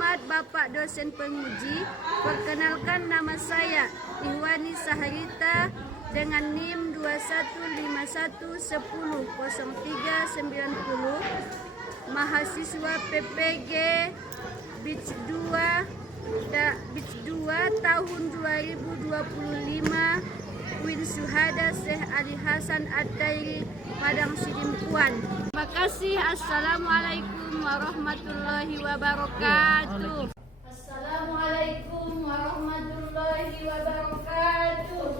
hormat Bapak dosen penguji, perkenalkan nama saya Ihwani Saharita dengan NIM 2151100390, mahasiswa PPG Batch 2 tahun 2025, Win Syuhada Syekh Ali Hasan Ad-Dairi, Padang Sidimpuan. Terima kasih. Assalamualaikum warahmatullahi wabarakatuh. Assalamualaikum warahmatullahi wabarakatuh.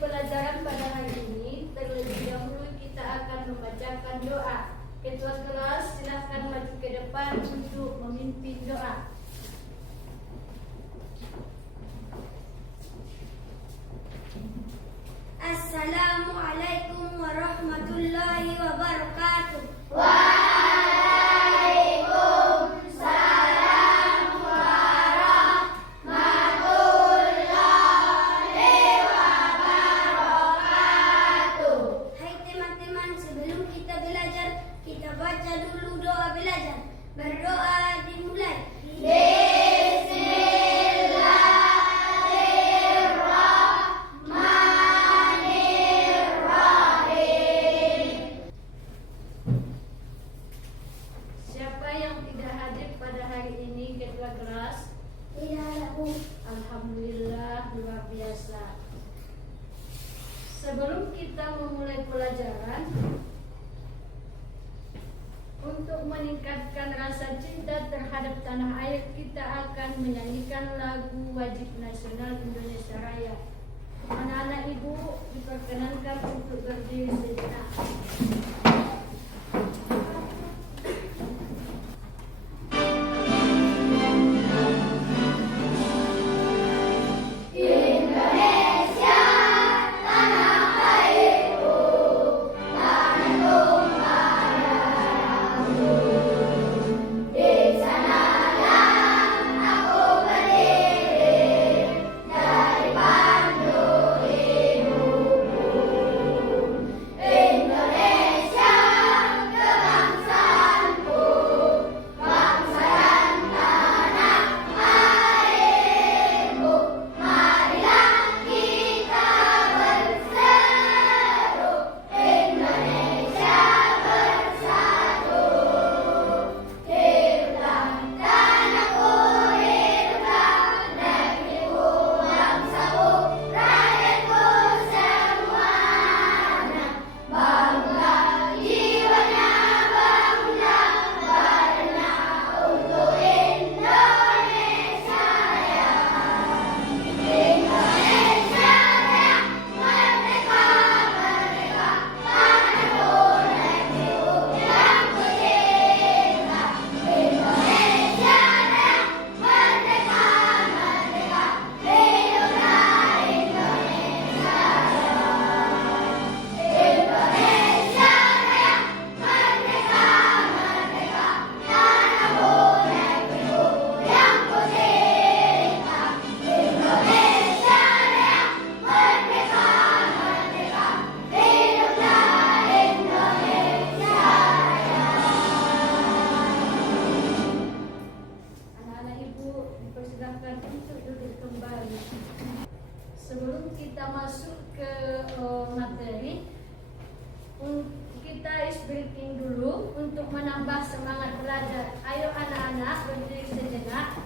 Pelajaran pada hari ini, terlebih dahulu kita akan membacakan doa. Ketua kelas silakan maju ke depan untuk memimpin doa. Assalamualaikum warahmatullahi wabarakatuh. Kita baca dulu doa belajar. Berdoa dimulai. Bismillahirrahmanirrahim. Siapa yang tidak hadir pada hari ini, ketua kelas? Tidak ada, Bu. Alhamdulillah, luar biasa. Sebelum kita memulai pelajaran, untuk meningkatkan rasa cinta terhadap tanah air, kita akan menyanyikan lagu wajib nasional Indonesia Raya. Anak-anak ibu diperkenankan untuk berdiri sejenak. Sebelum kita masuk ke materi, kita is breaking dulu untuk menambah semangat belajar. Ayo anak-anak berdiri sejenak.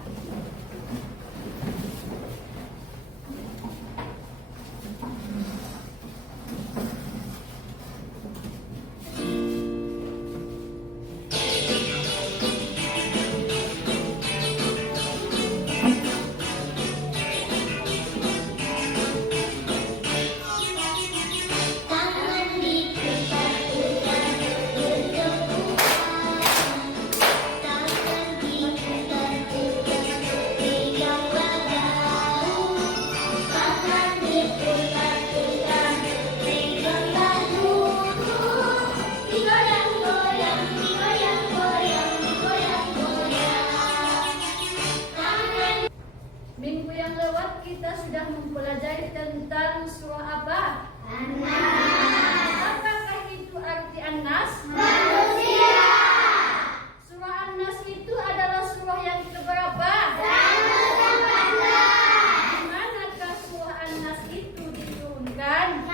Allah kita sudah mempelajari tentang surah apa? An-Nas. Apakah itu arti An-Nas? Manusia. Surah An-Nas itu adalah surah yang keberapa? 114. Di manakah surah An-Nas itu diturunkan?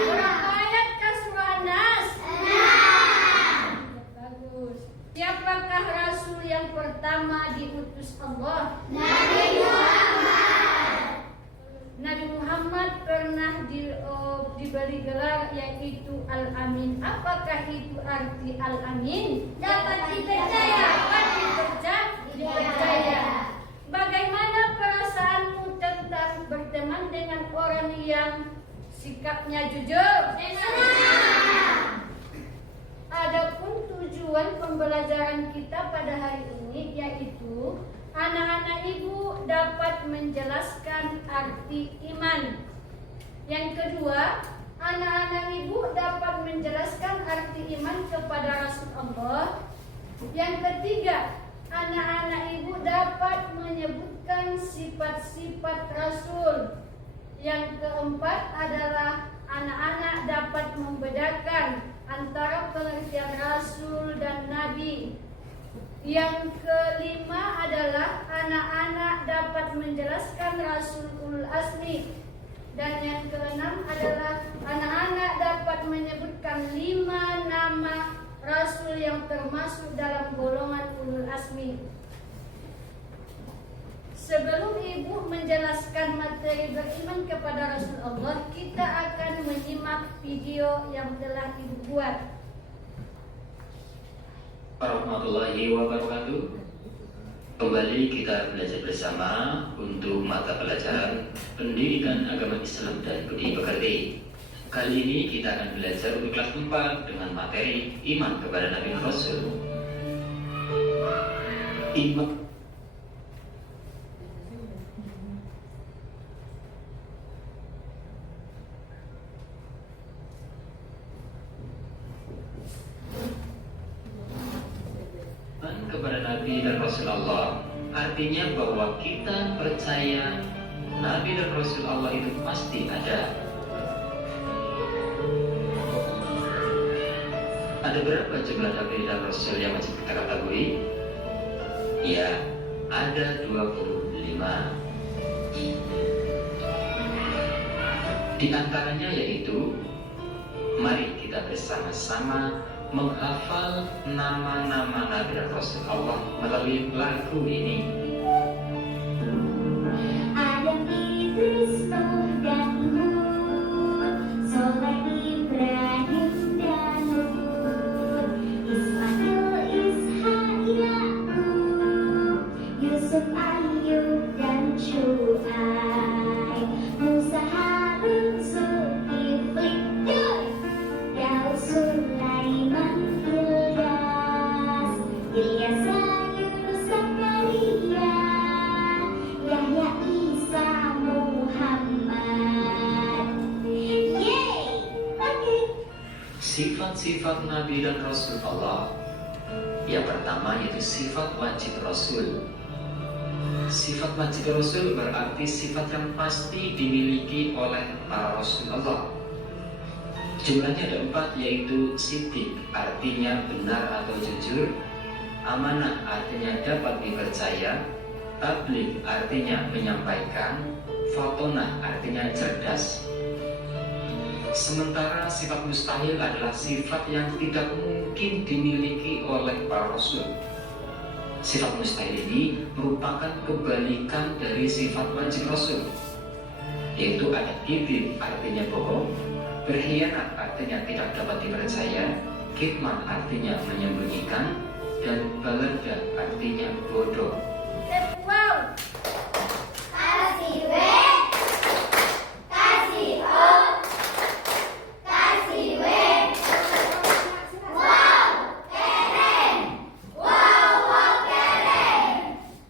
Berapa ayatkah surah An-Nas? 6. Bagus. Siapakah rasul yang pertama diutus Allah? Nabi Muhammad. Nabi Muhammad pernah diberi gelar yaitu Al-Amin. Apakah itu arti Al-Amin? Dapat dipercaya. Dapat dipercaya. Bagaimana perasaanmu tentang berteman dengan orang yang sikapnya jujur? Senang. Adapun tujuan pembelajaran kita pada hari ini yaitu anak-anak ibu dapat menjelaskan arti iman. Yang kedua, anak-anak ibu dapat menjelaskan arti iman kepada Rasul Allah. Yang ketiga, anak-anak ibu dapat menyebutkan sifat-sifat Rasul. Yang keempat adalah anak-anak dapat membedakan antara pengertian Rasul dan Nabi. Yang kelima adalah anak-anak dapat menjelaskan Rasul Ulul Azmi. Dan yang keenam adalah anak-anak dapat menyebutkan 5 nama Rasul yang termasuk dalam golongan Ulul Azmi. Sebelum ibu menjelaskan materi beriman kepada Rasul Allah, kita akan menyimak video yang telah ibu buat. Warahmatullahi wabarakatuh. Kembali kita belajar bersama untuk mata pelajaran Pendidikan Agama Islam dan Budi Pekerti. Kali ini kita akan belajar untuk kelas 4 dengan materi iman kepada Nabi Rasul. Iman kepada Nabi dan Rasul Allah artinya bahwa kita percaya Nabi dan Rasul Allah itu pasti ada. Ada berapa jumlah Nabi dan Rasul yang wajib kita ketahui? Ya, ada 25. Di antaranya yaitu, mari kita bersama-sama menghafal nama-nama Nabi dan Rasul Allah melalui lagu ini. Adam, Idris, Nuh dan Hud, Soleh, Ibrahim dan Lut, Ismail, Ishak, Yakub, Yusuf, Ayub dan Syuaib, Musa, Harun, Zulkifli, Daud, Sulaiman, Ilyas, Yunus, Zakaria, Yahya, Isa, Muhammad. Yeay! Oke. Sifat-sifat Nabi dan Rasul Allah. Yang pertama yaitu sifat wajib Rasul. Sifat wajib Rasul berarti sifat yang pasti dimiliki oleh para Rasul Allah. Jumlahnya ada 4, yaitu siddiq artinya benar atau jujur, amanah artinya dapat dipercaya, tabligh artinya menyampaikan, fatonah artinya cerdas. Sementara sifat mustahil adalah sifat yang tidak mungkin dimiliki oleh para rasul. Sifat mustahil ini merupakan kebalikan dari sifat wajib rasul, yaitu ada kibir artinya bohong, berkhianat artinya tidak dapat dipercaya, kitman artinya menyembunyikan, dan balada artinya bodoh. Wow. Kasih W, kasih O, kasih W. Wow, keren. Wow, wow, keren.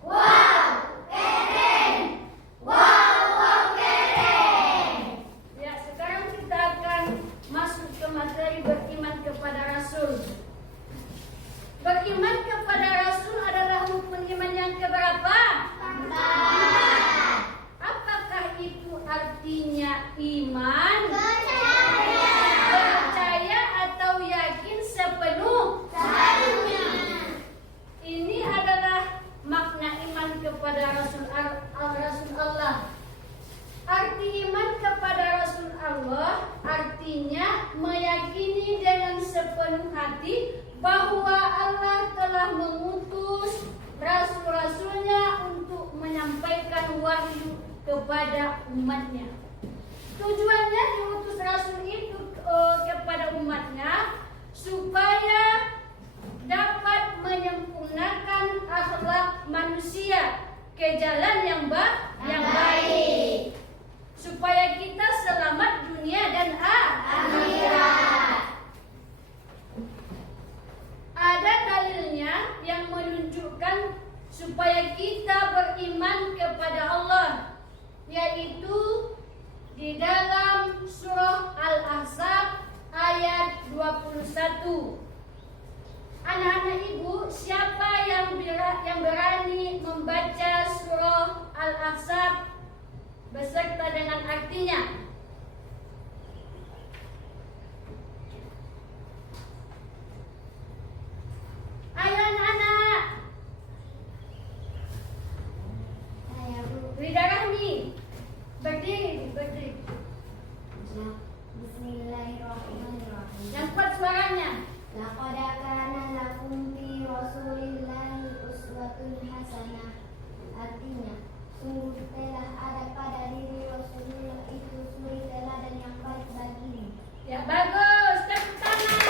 Wow, keren. Wow, wow, keren. Ya, sekarang kita akan masuk ke materi beriman kepada Rasul. Beriman kepada Rasul adalah rukun iman yang kepada umatnya. Tujuannya diutus Rasul itu kepada umatnya supaya dapat menyempurnakan akhlak manusia ke jalan yang baik, supaya kita selamat dunia dan akhirat. Ada dalilnya yang menunjukkan supaya kita beriman kepada Allah, yaitu di dalam surah Al-Ahzab ayat 21. Anak-anak ibu, siapa yang berani membaca surah Al-Ahzab beserta dengan artinya? Ayo anak-anak. Saya Bu. Rida Rahmi, berdiri. Bismillahirrahmanirrahim. Yang kuat suaranya. Laqad kana lakum fi Rasulillahi uswatun hasanah. Artinya, sungguh telah ada pada diri Rasulullah itu suri teladan yang baik bagimu. Ya bagus, tepuk tangan.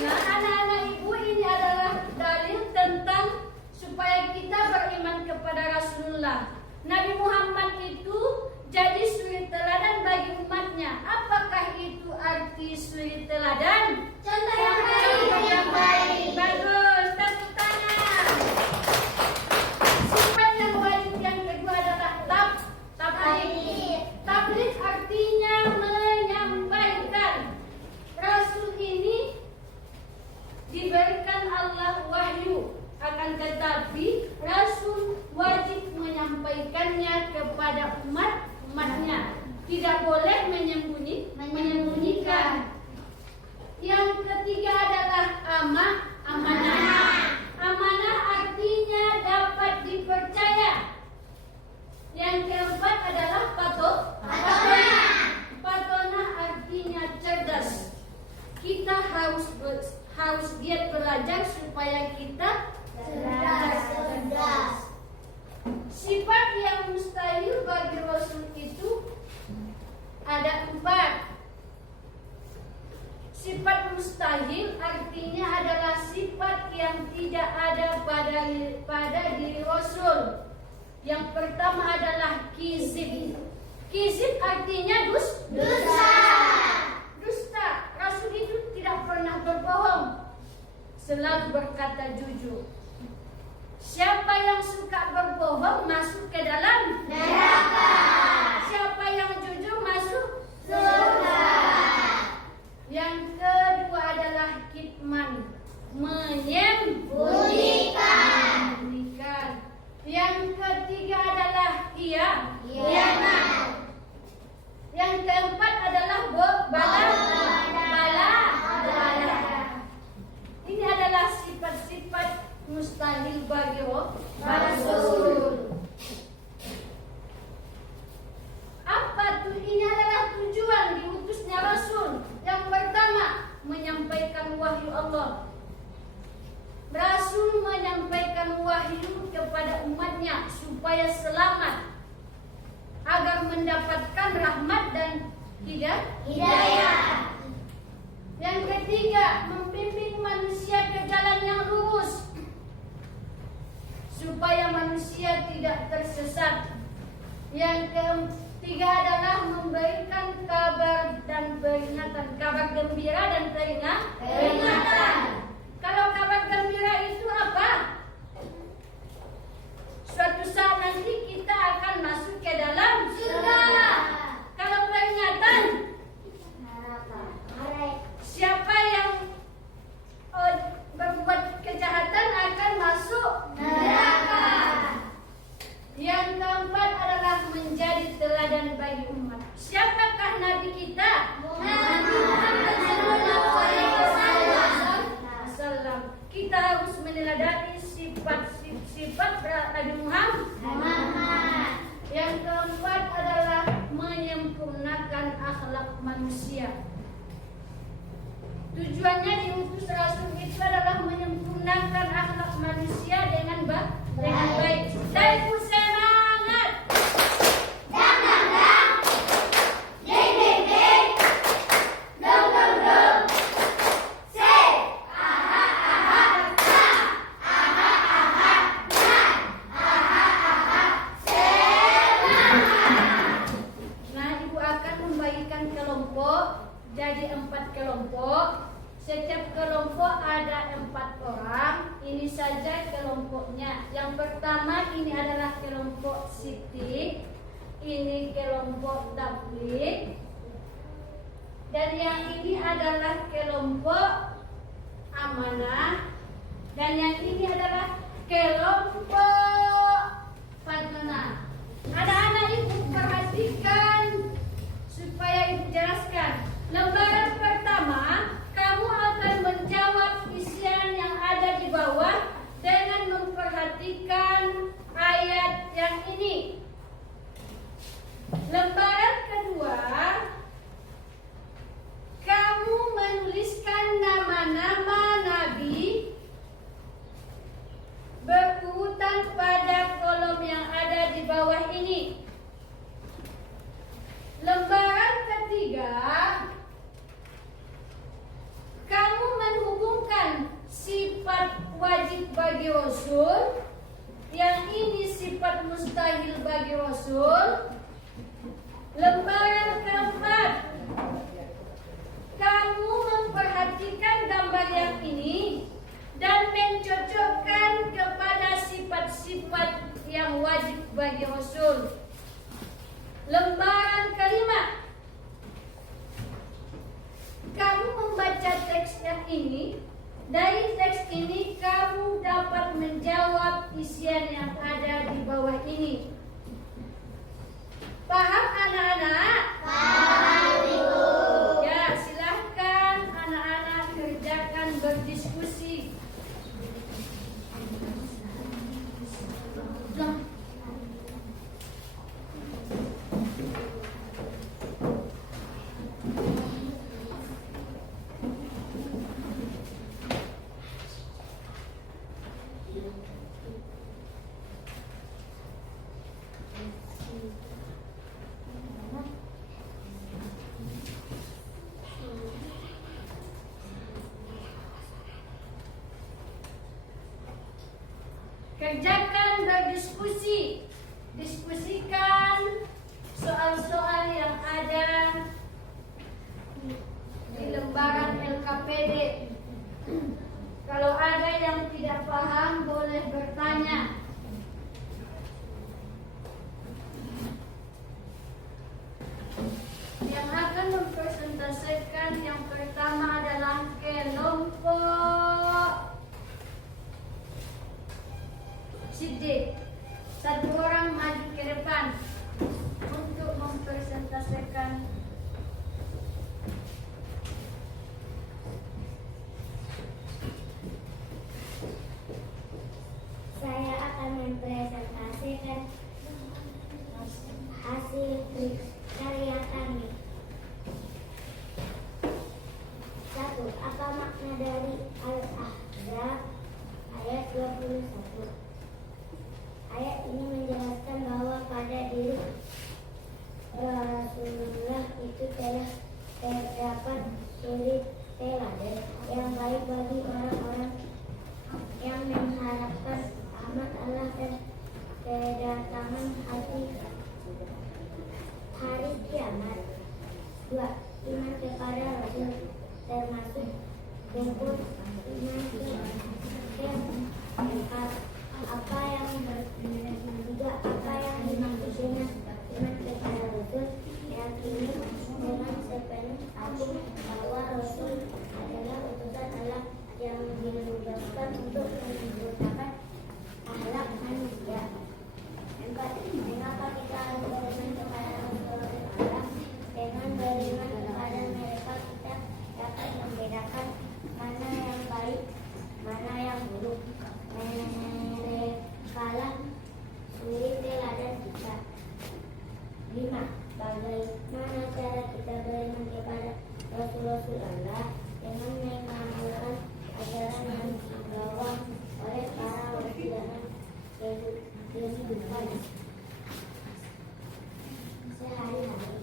Nah anak-anak ibu, ini adalah dalil tentang supaya kita beriman kepada Rasulullah. Nabi Muhammad itu jadi suri teladan bagi umatnya. Apakah itu arti suri teladan? Contoh yang baik. Contoh yang baik. Bagus, tepuk tangan. Sifat yang wajib yang kedua adalah tabligh. Tabligh artinya menyampaikan. Rasul ini diberikan Allah wahyu, akan tetapi Rasul wajib menyampaikannya kepada umatnya. Tidak boleh menyembunyikan. Yang ketiga adalah amanah. Amanah artinya dapat dipercaya. Yang keempat adalah patonah artinya cerdas. Kita harus giat belajar supaya kita cerdas. Sifat yang mustahil bagi Rasul itu ada 4. Sifat mustahil artinya adalah sifat yang tidak ada pada diri Rasul. Yang pertama adalah kizib. Kizib artinya dusta. Rasul itu tidak pernah berbohong, selalu berkata jujur. Siapa yang suka berbohong masuk ke dalam neraka. Siapa yang jujur masuk surga. Yang kedua adalah kitman, menyembunyikan. Yang ketiga adalah khianat. Yang keempat adalah bala. Ini adalah sifat-sifat mustahil bagi Rasul. Apa tuh? Ini adalah tujuan diutusnya Rasul. Yang pertama, menyampaikan wahyu Allah. Rasul menyampaikan wahyu kepada umatnya supaya selamat, agar mendapatkan rahmat dan hidayah. Yang ketiga, membimbing manusia ke jalan yang lurus supaya manusia tidak tersesat. Yang ketiga adalah memberikan kabar dan peringatan, kabar gembira dan peringatan. Kalau kabar gembira itu apa? Suatu saat nanti kita akan masuk ke dalam surga. Kalau peringatan, siapa yang berbuat kejahatan akan masuk neraka. Yang keempat adalah menjadi teladan bagi umat. Siapakah Nabi kita? Nabi Muhammad SAW. Kita harus meneladani sifat Nabi Muhammad. Yang keempat adalah menyempurnakan akhlak manusia. Tujuannya diutus Rasul itu adalah menyempurnakan akhlak manusia dengan baik. saja kelompoknya. Yang pertama ini adalah kelompok Siddiq, ini kelompok Tabligh, dan yang ini adalah kelompok Amanah, dan yang ini adalah kelompok Fadluna. Anak-anak ibu perhatikan supaya ibu jelaskan. Lembaran pertama, kamu akan menjawab isian yang ada di bawah dengan memperhatikan ayat yang ini. Lembaran kedua, kamu menuliskan nama-nama nabi berurutan pada kolom yang ada di bawah ini. Lembaran ketiga, kamu menghubungkan sifat wajib bagi Rasul, yang ini sifat mustahil bagi Rasul. Lembaran keempat, kamu memperhatikan gambar yang ini dan mencocokkan kepada sifat-sifat yang wajib bagi Rasul. Lembaran kelima, kamu membaca teks yang ini. Dari teks ini kamu dapat menjawab isian yang ada di bawah ini. Paham anak-anak? Paham, Ibu. Ya, silahkan anak-anak kerjakan berdiskusi. Kerjakan berdiskusi. Diskusikan soal-soal yang ada di lembaran LKPD. Kalau ada yang tidak paham boleh bertanya. Yang akan mempresentasikan yang pertama adalah kelompok Siddiq. Satu orang maju ke depan untuk mempresentasikan. Saya akan mempresentasikan hasil karya kami. 1. Apa makna dari Al-Ahzab ayat 21? Ayat ini menjelaskan bahwa pada diri Rasulullah itu telah terdapat suri teladan yang baik bagi orang-orang yang mengharapkan rahmat Allah dan kedatangan hari kiamat. 2. Iman kepada Rasul termasuk rukun iman keempat. Apa yang dimaksud dengan iman kepada Rasul? Yakini dengan sepenuh hati bahwa Rasul adalah utusan Allah yang dinugaskan untuk menyempurnakan akhlak manusia. 4. Mengapa kita harus beriman kepada Rasul Allah? Dengan beriman kepada mereka kita dapat membedakan mana yang baik, mana yang buruk. Merekalah suri teladan kita. 5. Bagaimana cara kita beriman kepada Rasul Allah? Dengan mengamalkan ajaran yang dibawa oleh para wali dalam kehidupan sehari-hari.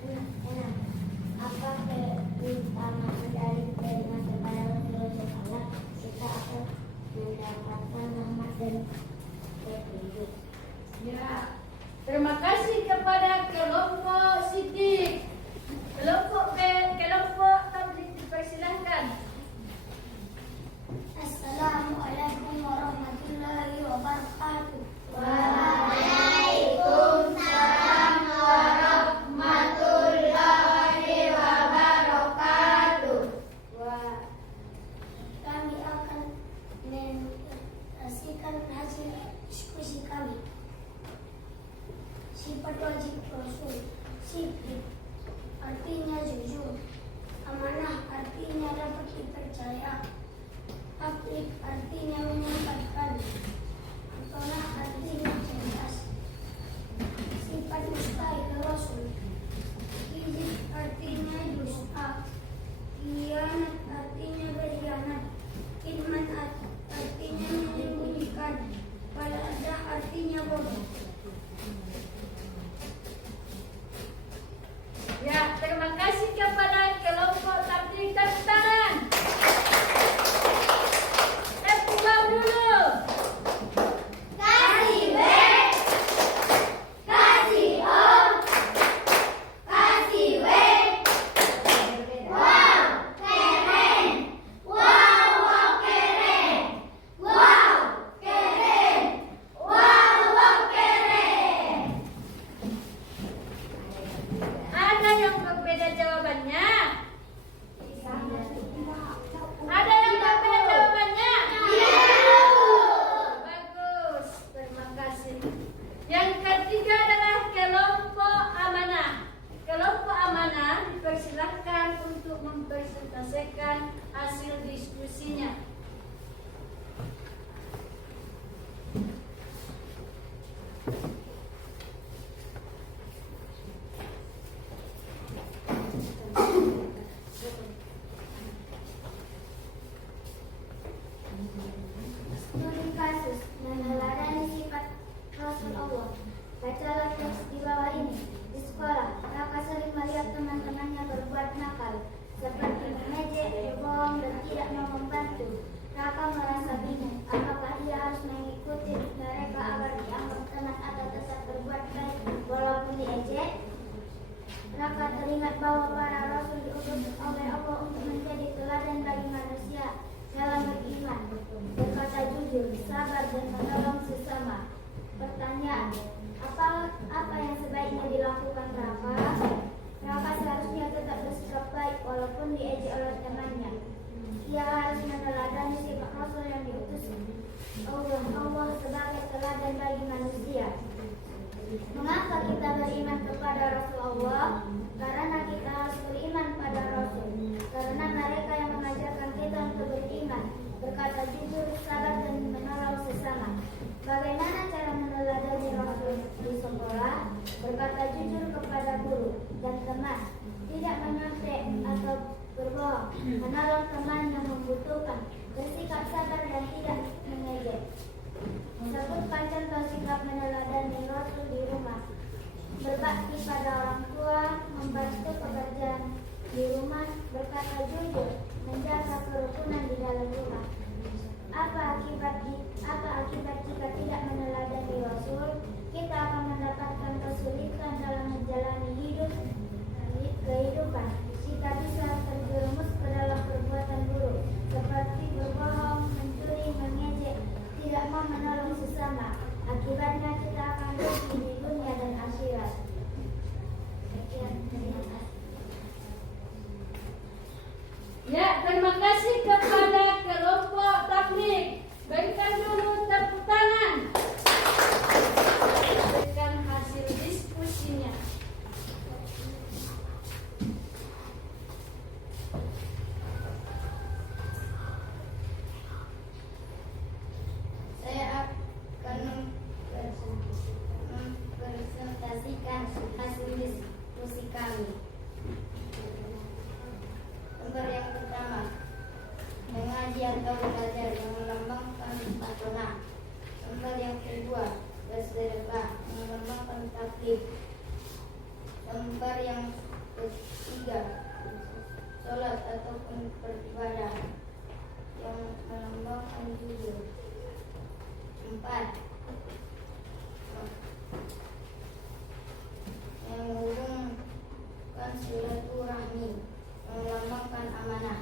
6. Apa keutamaan dari beriman kepada Rasul Allah? Kita akan mendapatkan rahmat dan petunjuk. Ya, terima kasih kepada kelompok Siddiq. Kelompok Tabligh dipersilahkan. artinya menyampaikan. Antona artinya cerdas. Sifat mustahil Rasul. Izin artinya dusta. Khianat artinya berkhianat. Kitman artinya menyembunyikan. Faladah artinya bodoh. Ya, terima kasih kepada kelompok tabligh. Tepuk tangan. Tepuk tangan dulu. Kasih B, kasih O, kasih W. Wow, keren. Wow, keren. Wow, keren. Wow, keren. Ada yang berbeda jawabannya? Ada yang berbeda jawabannya? Bagus, terima kasih. Yang ketiga adalah kelompok amanah. Kelompok amanah dipersilahkan untuk mempresentasikan hasil diskusinya. Studi kasus meneladani sifat Rasul Allah. Bacalah teks di bawah ini. Di sekolah, Raka sering melihat teman-temannya berbuat nakal, seperti mengejek, berbohong, dan tidak mau membantu. Raka merasa bingung, apakah dia harus mengikuti mereka agar dianggap teman atau tetap berbuat baik walaupun diejek? Raka teringat bahwa para rasul diutus oleh Allah untuk menjadi teladan bagi manusia dalam beriman, berkata jujur, sabar, dan menolong sesama. Pertanyaan, apa yang sebaiknya dilakukan Raka? Raka seharusnya tetap bersikap baik walaupun diejek oleh temannya. Ia harus meneladani sifat Rasul yang diutus Allah sebagai teladan bagi manusia. Mengapa kita beriman kepada Rasul Allah? Karena kita harus beriman pada Rasul. Karena mereka yang mengajarkan kita untuk beriman, berkata jujur, sabar, dan menolong sesama. Bagaimana cara meneladani Rasul di sekolah? Berkata jujur kepada guru dan teman, tidak menyontek atau berbohong, menolong teman yang membutuhkan, bersikap sabar dan tidak mengejek. Sebutkan contoh sikap meneladani Rasul di rumah. Berbakti pada orang tua, membantu pekerjaan di rumah, berkata jujur, menjaga kerukunan di dalam rumah. Apa akibat jika tidak meneladani Rasul? Kita akan mendapatkan kesulitan dalam menjalani kehidupan. Kita bisa terjerumus ke dalam perbuatan buruk, seperti berbohong, mencuri, mengejek, tidak mau menolong sesama. Akibatnya kita akan rugi di dunia dan akhirat. Sekian, terima kasih. Ya, terima kasih kepada kelompok tabligh. Berikan dulu tepuk tangan. Berikan hasil diskusinya. Saya akan mempresentasikan hasil diskusi kami. Lembar yang pertama, mengaji atau belajar yang melambangkan patona. Lembar yang kedua, bersedekah yang melambangkan tabligh. Lembar yang ketiga, sholat ataupun beribadah yang melambangkan jujur. 4. Yang menghubungkan silaturahmi, melambangkan amanah.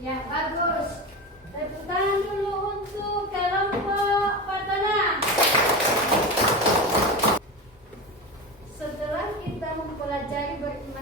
Ya, bagus. Tepuk tangan dulu untuk kelompok Patana. Setelah kita mempelajari beriman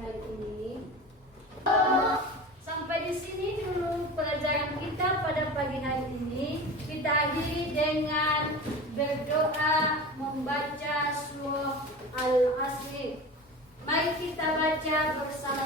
hari ini. Sampai di sini dulu pelajaran kita pada pagi hari ini. Kita akhiri dengan berdoa membaca surah Al-Asr. Mari kita baca bersama.